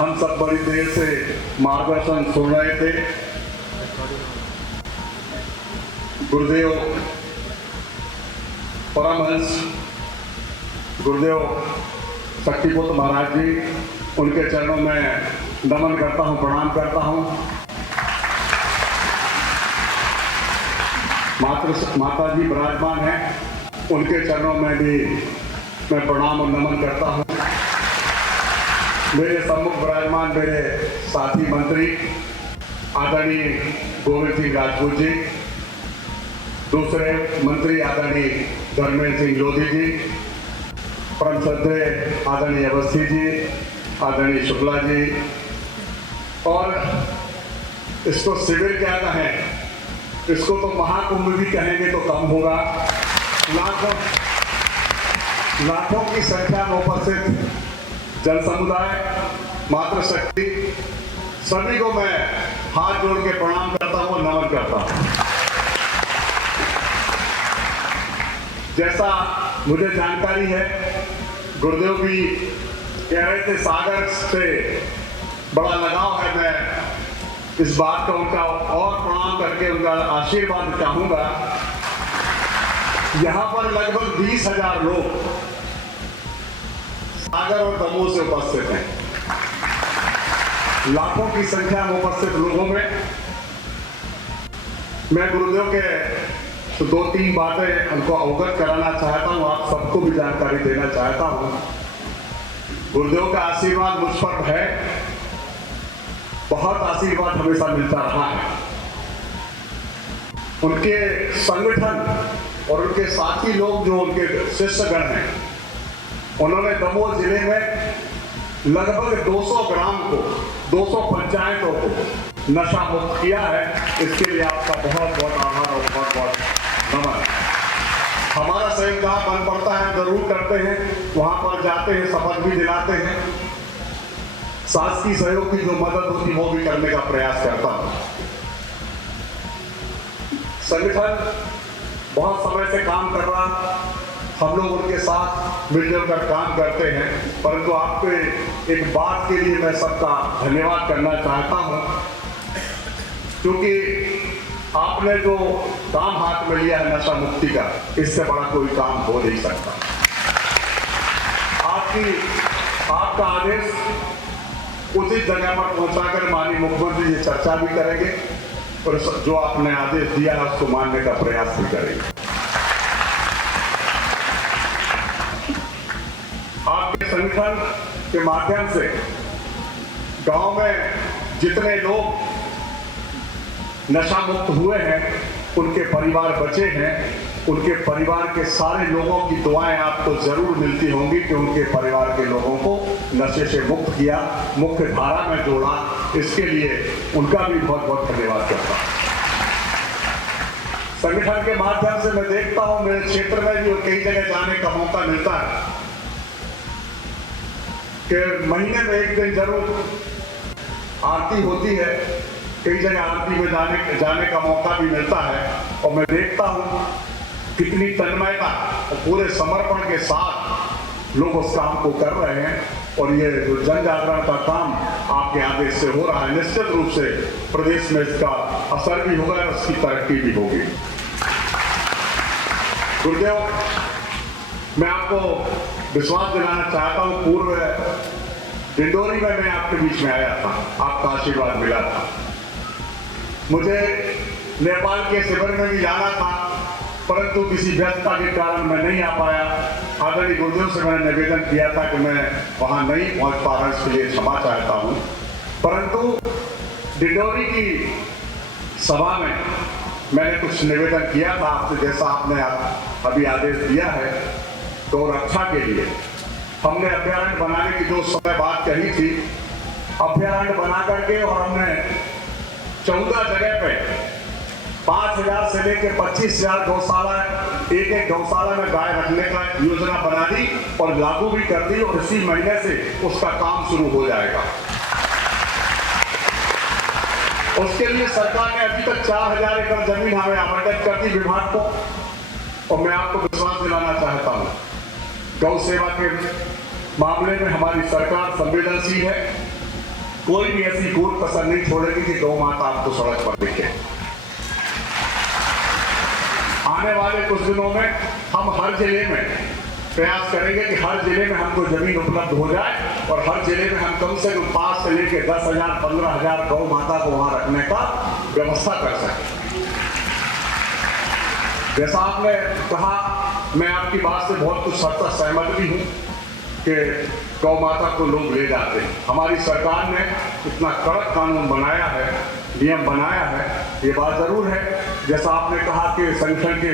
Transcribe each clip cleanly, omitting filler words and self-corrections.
हम सब बड़ी देर से मार्गदर्शन सुन रहे थे। गुरुदेव परमहंस गुरुदेव शक्तिपुत्र महाराज जी, उनके चरणों में नमन करता हूँ, प्रणाम करता हूँ। माता जी विराजमान हैं, उनके चरणों में भी मैं प्रणाम और नमन करता हूँ। मेरे सम्मुख विराजमान मेरे साथी मंत्री आदरणीय गोविंद सिंह राजपूत जी, दूसरे मंत्री आदरणीय धर्मेंद्र सिंह लोधी जी, परम श्रद्धेय आदरणीय अवस्थी जी, आदरणीय शुक्ला जी, और इसको शिविर क्या कहें, इसको तो महाकुंभ भी कहेंगे तो कम होगा। लाखों की संख्या में उपस्थित जन समुदाय, मातृशक्ति, सभी को मैं हाथ जोड़ के प्रणाम करता हूँ, नमन करता हूँ। जैसा मुझे जानकारी है, गुरुदेव भी कह रहे थे सागर से बड़ा लगाव है। मैं इस बात का उनका और प्रणाम करके उनका आशीर्वाद चाहूंगा। यहां पर लगभग 20,000 लोग सागर और दमोह से उपस्थित हैं। लाखों की संख्या में उपस्थित लोगों में मैं गुरुदेव के तो 2-3 बातें उनको अवगत कराना चाहता हूं, आप सबको भी जानकारी देना चाहता हूं। गुरुदेव का आशीर्वाद मुझ पर है, बहुत आशीर्वाद हमेशा मिलता रहा है। उनके संगठन और उनके साथी लोग जो उनके शिष्यगण हैं, उन्होंने दमोह जिले में लगभग 200 ग्राम को, 200 पंचायतों को नशा मुक्त किया है। इसके लिए आपका बहुत बहुत आभार और बहुत बहुत नमन। हमारा सहयोग जहाँ बन पड़ता है जरूर करते हैं, वहां पर जाते हैं, शपथ भी दिलाते हैं। शासकीय सहयोग की जो मदद होती वो भी करने का प्रयास करता हूं। संगठन बहुत समय से काम कर रहा, हम लोग उनके साथ मिलजुल कर काम करते हैं, परंतु आपके एक बात के लिए मैं सबका धन्यवाद करना चाहता हूं, क्योंकि आपने जो काम हाथ में लिया है नशा मुक्ति का, इससे बड़ा कोई काम हो नहीं सकता। आपका आदेश उचित जगह पर पहुंचाकर माननीय मुख्यमंत्री जी चर्चा भी करेंगे और जो आपने आदेश दिया है उसको मानने का प्रयास भी करेंगे। आपके संगठन के माध्यम से गांव में जितने लोग नशा मुक्त हुए हैं, उनके परिवार बचे हैं, उनके परिवार के सारे लोगों की दुआएं आपको जरूर मिलती होंगी कि उनके परिवार के लोगों को नशे से मुक्त किया, मुख्य धारा में जोड़ा। इसके लिए उनका भी बहुत बहुत धन्यवाद करता हूं। संगठन के माध्यम से मैं देखता हूं मेरे क्षेत्र में भी कई जगह जाने का मौका मिलता है कि महीने में एक दिन जरूर आरती होती है, कई जगह आरती में जाने का मौका भी मिलता है, और मैं देखता हूं कितनी तन्मयता और पूरे समर्पण के साथ लोग उस काम को कर रहे हैं। और ये जो जन जागरण का काम आपके आदेश से हो रहा है, निश्चित रूप से प्रदेश में इसका असर भी होगा और उसकी तरक्की भी होगी। गुरुदेव, मैं आपको विश्वास दिलाना चाहता हूं, पूर्व डिंडोरी में मैं आपके बीच में आया था, आपका आशीर्वाद मिला था। मुझे नेपाल के शिविर में भी जाना था, परंतु किसी व्यस्तता के कारण मैं नहीं आ पाया। आदरणीय गुरुदेव से मैंने निवेदन किया था कि मैं वहां नहीं पहुंच पा रहा, इसके लिए क्षमा चाहता हूं। परंतु डिंडोरी की सभा में मैंने कुछ निवेदन किया था आपसे, जैसा आपने अभी आदेश दिया है, तो रक्षा के लिए हमने अभ्यारण्य बनाने की जो समय बात कही थी, अभ्यारण्य बना करके और हमने 14 जगह पे 5,000 से लेकर 25,000 गौशाला, एक गौशाला में गाय रखने का योजना बना दी और लागू भी कर दी, और इसी महीने से उसका काम शुरू हो जाएगा। उसके लिए सरकार ने अभी तक 4,000 एकड़ जमीन हमें आवंटित कर दी विभाग को, और मैं आपको विश्वास दिलाना चाहता हूं, गौ सेवा के मामले में हमारी सरकार संवेदनशील है। कोई भी ऐसी कोई कसर नहीं छोड़ेगी कि गौ माता आपको सड़क पर दिखे। आने वाले कुछ दिनों में हम हर जिले में प्रयास करेंगे कि हर जिले में हमको जमीन उपलब्ध हो जाए और हर जिले में हम कम से कम 5 से लेकर 10,000 15,000 गौ माता को वहां रखने का व्यवस्था कर सकें। जैसा आपने कहा, मैं आपकी बात से बहुत कुछ हद तक सहमत भी हूं कि गौ माता को लोग ले जाते हैं। हमारी सरकार ने इतना कड़क कानून बनाया है, नियम बनाया है, ये बात जरूर है। जैसा आपने कहा कि संगठन के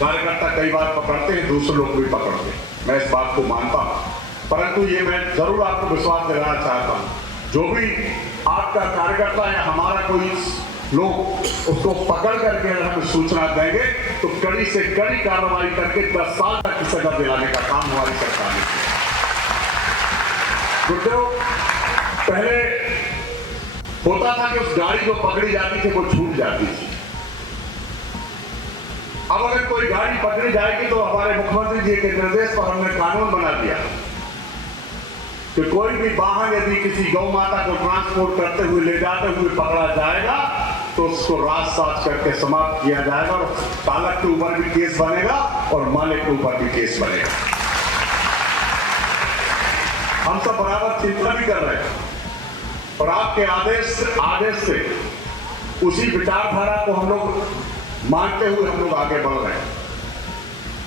कार्यकर्ता कई बार पकड़ते हैं, दूसरे लोग भी पकड़ते हैं, मैं इस बात को मानता हूं, परंतु ये मैं जरूर आपको विश्वास दिलाना चाहता हूं, जो भी आपका कार्यकर्ता या हमारा कोई लोग उसको पकड़ करके अगर हम सूचना देंगे तो कड़ी से कड़ी कार्रवाई करके 10 साल तक की सजा दिलाने का काम हमारी सरकार ने किया। पहले होता था कि उस गाड़ी जो पकड़ी जाती थी वो छूट जाती थी। अब अगर कोई गाड़ी पकड़ी जाएगी तो हमारे मुख्यमंत्री जी के निर्देश पर हमने कानून बना दिया कि कोई भी वाहन यदि किसी गौ माता को ट्रांसपोर्ट करते हुए ले जाते हुए पकड़ा जाएगा तो उसको राजसाज करके समाप्त किया जाएगा और चालक के ऊपर भी केस बनेगा और मालिक के ऊपर भी केस बनेगा। हम सब बराबर चिंता भी कर रहे हैं और आपके आदेश से उसी विचारधारा को हम लोग मानते हुए हम लोग आगे बढ़ रहे हैं।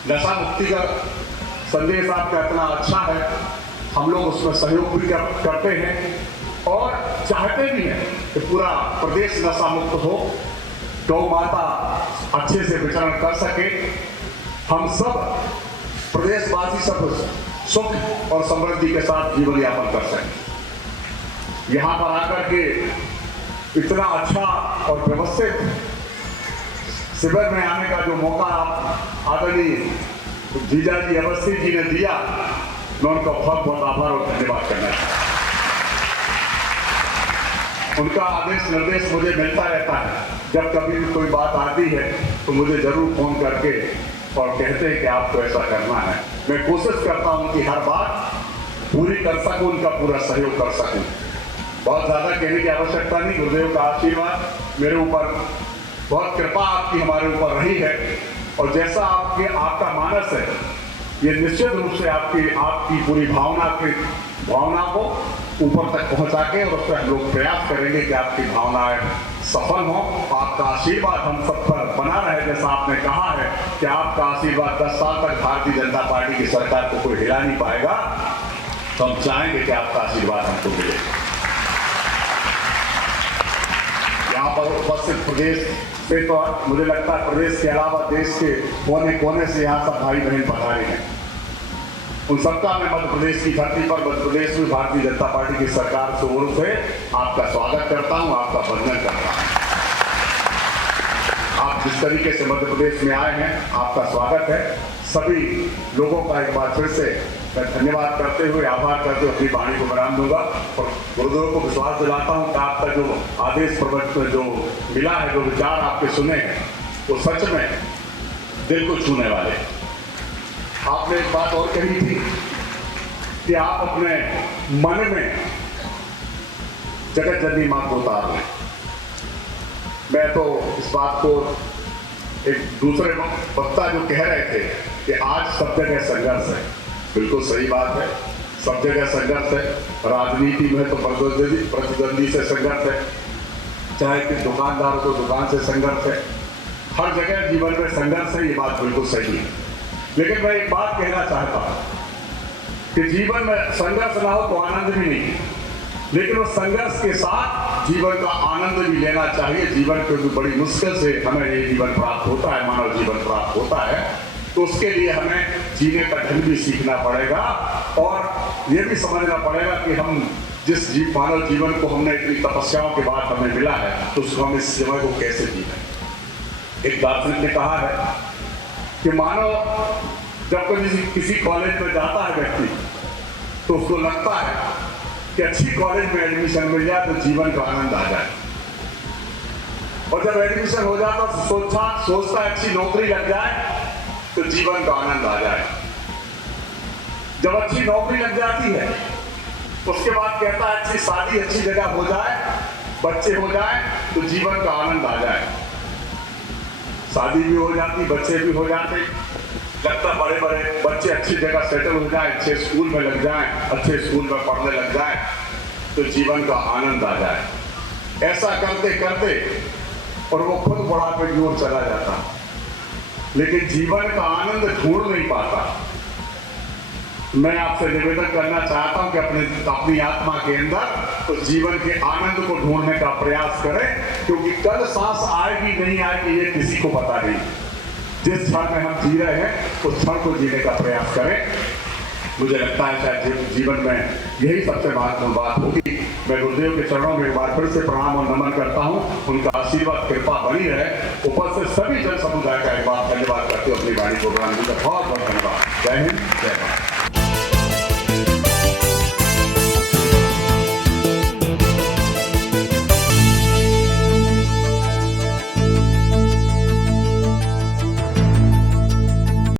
नशा मुक्ति का संदेश आपका इतना अच्छा है, हम लोग उसमें सहयोग भी करते हैं और चाहते भी हैं कि पूरा प्रदेश नशा मुक्त हो, गौ माता अच्छे से विचरण कर सके, हम सब प्रदेशवासी सब सुख और समृद्धि के साथ जीवन यापन कर सकें। यहाँ पर आकर के इतना अच्छा और व्यवस्थित शिविर में आने का जो मौका आप आदरणीय जीजा जी अवस्थी जी ने दिया, मैं उनका बहुत बहुत आभार और धन्यवाद करना चाहता हूं। उनका आदेश निर्देश मुझे मिलता रहता है, जब कभी भी कोई बात आती है तो मुझे जरूर फोन करके और कहते हैं कि आपको ऐसा करना है। मैं कोशिश करता हूं कि हर बात पूरी कर सकूं, उनका पूरा सहयोग कर सकूं। बहुत ज्यादा कहने की आवश्यकता नहीं, गुरुदेव का आशीर्वाद मेरे ऊपर, बहुत कृपा आपकी हमारे ऊपर रही है और जैसा आपका मानस है, ये निश्चित रूप से आपकी पूरी भावना को ऊपर तक पहुंचा के और उस पर हम लोग प्रयास करेंगे कि आपकी भावनाएं सफल हो। आपका आशीर्वाद हम सब पर बना रहे। जैसा आपने कहा है कि आपका आशीर्वाद 10 साल तक भारतीय जनता पार्टी की सरकार को कोई हिला नहीं पाएगा, तो हम चाहेंगे कि आपका आशीर्वाद हमको मिले। यहाँ पर उपस्थित प्रदेश से तो मुझे लगता है प्रदेश के अलावा देश के कोने कोने से यहाँ सब भाई बहन पधारे हैं। उन सबका मैं मध्य प्रदेश की धरती पर, मध्य प्रदेश में भारतीय जनता पार्टी की सरकार की ओर से आपका स्वागत करता हूँ, आपका वंदन करता हूँ। आप जिस तरीके से मध्य प्रदेश में आए हैं, आपका स्वागत है। सभी लोगों का एक बार फिर से मैं धन्यवाद करते हुए, आभार करते हुए अपनी वाणी को विराम दूंगा और गुरुदेव को विश्वास दिलाता हूं कि आपका जो आदेश प्रवचन जो मिला है, जो विचार आपके सुने हैं, वो सच में दिल को छूने वाले। आपने एक बात और कही थी कि आप अपने मन में जगत जननी मां को उतार लें। मैं तो इस बात को एक दूसरे वक्ता जो कह रहे थे कि आज सब जगह संघर्ष है, बिल्कुल सही बात है, सब जगह संघर्ष है। राजनीति में तो प्रतिद्वंदी से संघर्ष है, चाहे कि दुकानदारों को दुकान से संघर्ष है, हर जगह जीवन में संघर्ष है, ये बात बिल्कुल सही है। लेकिन मैं एक बात कहना चाहता हूं कि जीवन में संघर्ष ना हो तो आनंद भी नहीं, लेकिन उस संघर्ष के साथ जीवन का आनंद भी लेना चाहिए। जीवन को भी बड़ी मुश्किल से हमें ये जीवन प्राप्त होता है, मानव जीवन प्राप्त होता है, तो उसके लिए हमें जीने का ढंग भी सीखना पड़ेगा और ये भी समझना पड़ेगा कि हम जिस मानव जीवन को हमने इतनी तपस्याओं के बाद हमें मिला है, तो उसको हम इस समय को कैसे जीना। एक दार्शनिक ने कहा है कि मानव जब किसी कॉलेज में जाता है व्यक्ति, तो उसको लगता है कि अच्छी कॉलेज में एडमिशन मिल जाए तो जीवन का आनंद आ जाए, और जब एडमिशन हो जाता तो सोचता है अच्छी नौकरी लग जाए तो जीवन का आनंद आ जाए। जब अच्छी नौकरी लग जाती है उसके बाद कहता है अच्छी शादी अच्छी जगह हो जाए, बच्चे हो जाए तो जीवन का आनंद आ जाए। शादी भी हो जाती, बच्चे भी हो जाते, लगता बड़े बड़े बच्चे अच्छी जगह सेटल हो जाए, अच्छे स्कूल में लग जाए, अच्छे स्कूल में पढ़ने लग जाए तो जीवन का आनंद आ जाए। ऐसा करते करते और वो खुद बुढ़ापे की ओर चला जाता, लेकिन जीवन का आनंद ढूंढ नहीं पाता। मैं आपसे निवेदन करना चाहता हूं कि अपनी आत्मा के अंदर तो जीवन के आनंद को ढूंढने का प्रयास करें, क्योंकि कल सांस आएगी नहीं आएगी ये किसी को पता नहीं। जिस क्षण में हम जी रहे हैं उस क्षण को जीने का प्रयास करें। मुझे लगता है शायद जीवन में यही सबसे महत्वपूर्ण बात होगी। मैं गुरुदेव के चरणों में एक बार फिर से प्रणाम और नमन करता हूं। उनका आशीर्वाद कृपा बनी रहे। उपस्थित सभी जन समुदाय का एक बार धन्यवाद करते हुए अपनी वाणी को बहुत बहुत धन्यवाद। जय हिंद, जय भारत।